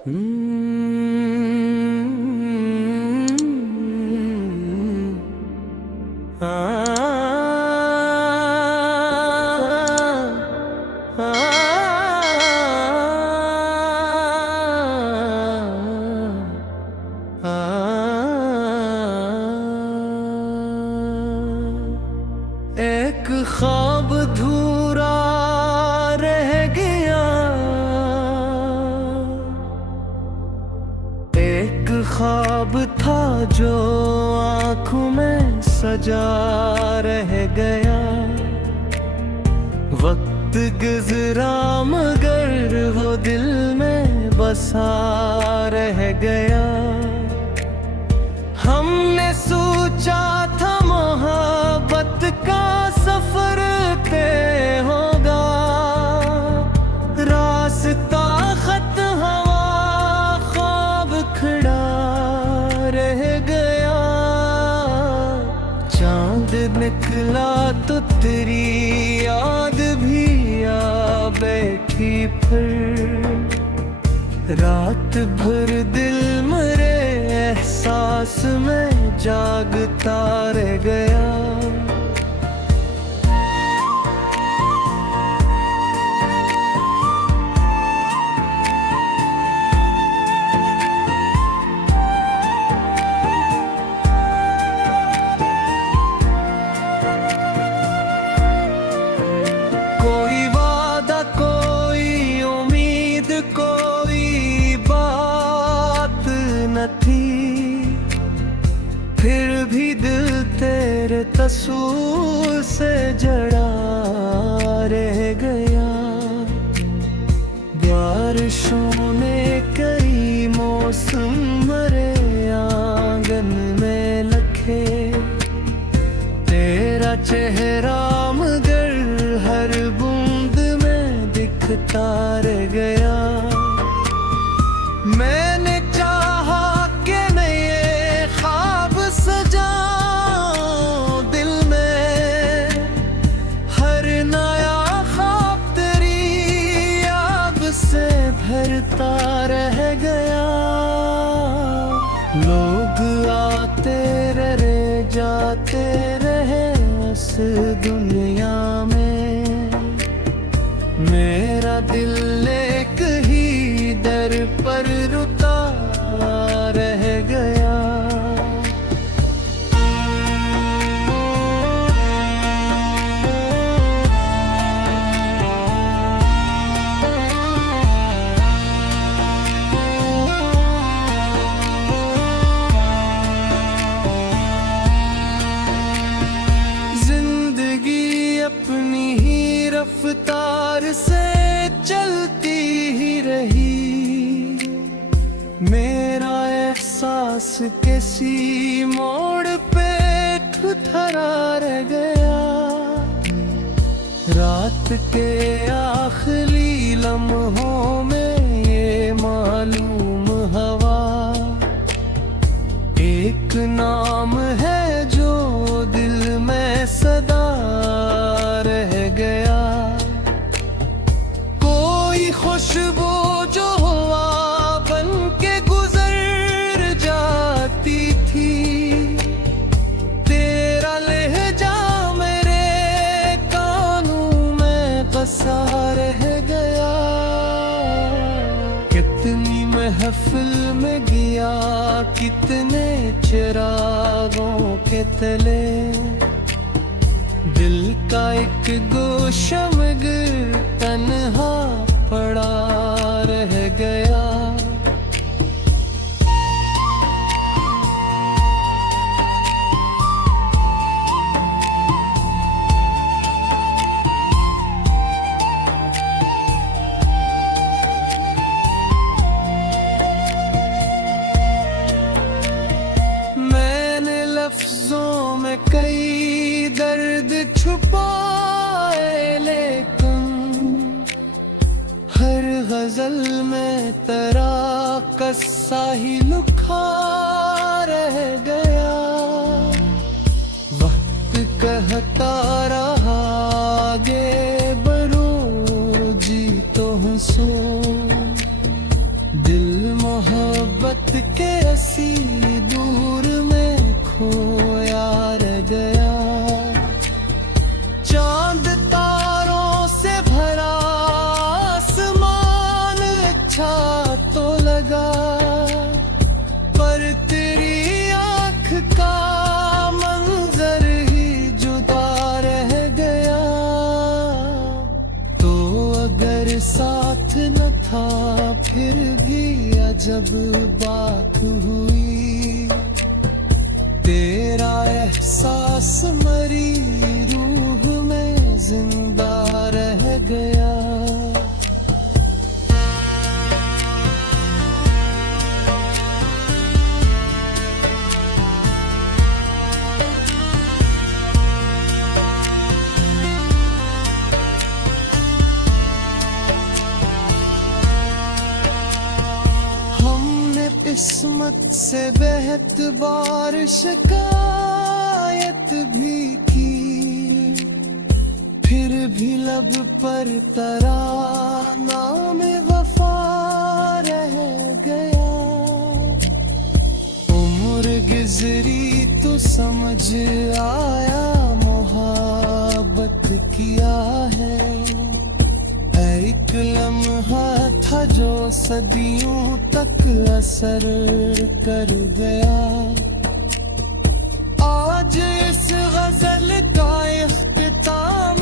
एक ख्वाब अधूरा रह गया, एक ख्वाब था जो आँखों में सजा रह गया। वक्त गुजरा मगर वो दिल में बसा रह गया। हमने सोचा था मोहब्बत का सफर तय होगा, रास्ता खत हवा ख्वाब खड़ा रह गया। चांद निकला तो तेरी याद भी आ बैठी, फिर रात भर दिल मरे एहसास में जागता रह गया। कोई वादा, कोई उम्मीद, कोई बात न थी, फिर भी दिल तेरे तस्वीर से जड़ा रह गया। बारिशों ने कई मौसम मरे आंगन में लखे, तेरा चेहरा मगर हर बूंद में दिखता रह गया। मैंने चाहा कि नए ख्वाब सजाऊं दिल में, हर नया ख्वाब तेरी याद से भरता रह गया। लोग आते रहे जाते रहे इस दुनिया में, मेरा दिल एक ही दर पर रुका रह गया। अपनी ही रफ्तार से चलती ही रही, मेरा एहसास किसी मोड़ पे ठुठरा रह गया। रात के आखिरी लम्हों में ये मालूम हवा, एक नाम है जो दिल में सदा रह गया। कोई खुशबू जो हवा बन के गुजर जाती थी, तेरा लहजा मेरे कानों में बसा रह गया। कितनी महफिल में गया, कितने चिरागों के तले, दिल का एक गोशा मगर तन्हा पड़ा रह गया। मैंने लफ्जों में कई दर्द छुपाए, लेकिन हर गजल में तेरा कस्सा ही लुका रह गया। वक्त कहता रहा आगे बढ़ो जी तो हंसो, दिल मोहब्बत के असी दूर में खोया रह गया। चांद तारों से भरा आसमान अच्छा तो लगा, पर तेरी आँख का मंजर ही जुदा रह गया। तो अगर साथ न था फिर भी अजब बात हुई, तेरा एहसास मरी रूह में जिंदा रह गया। किस्मत से बेहतबार शिकायत भी की, फिर भी लब पर तराना में वफा रह गया। उम्र गुजरी तो समझ आया मोहब्बत किया है। एक लम्हा था जो सदियों तक असर कर गया। आज इस गजल का इख्तिताम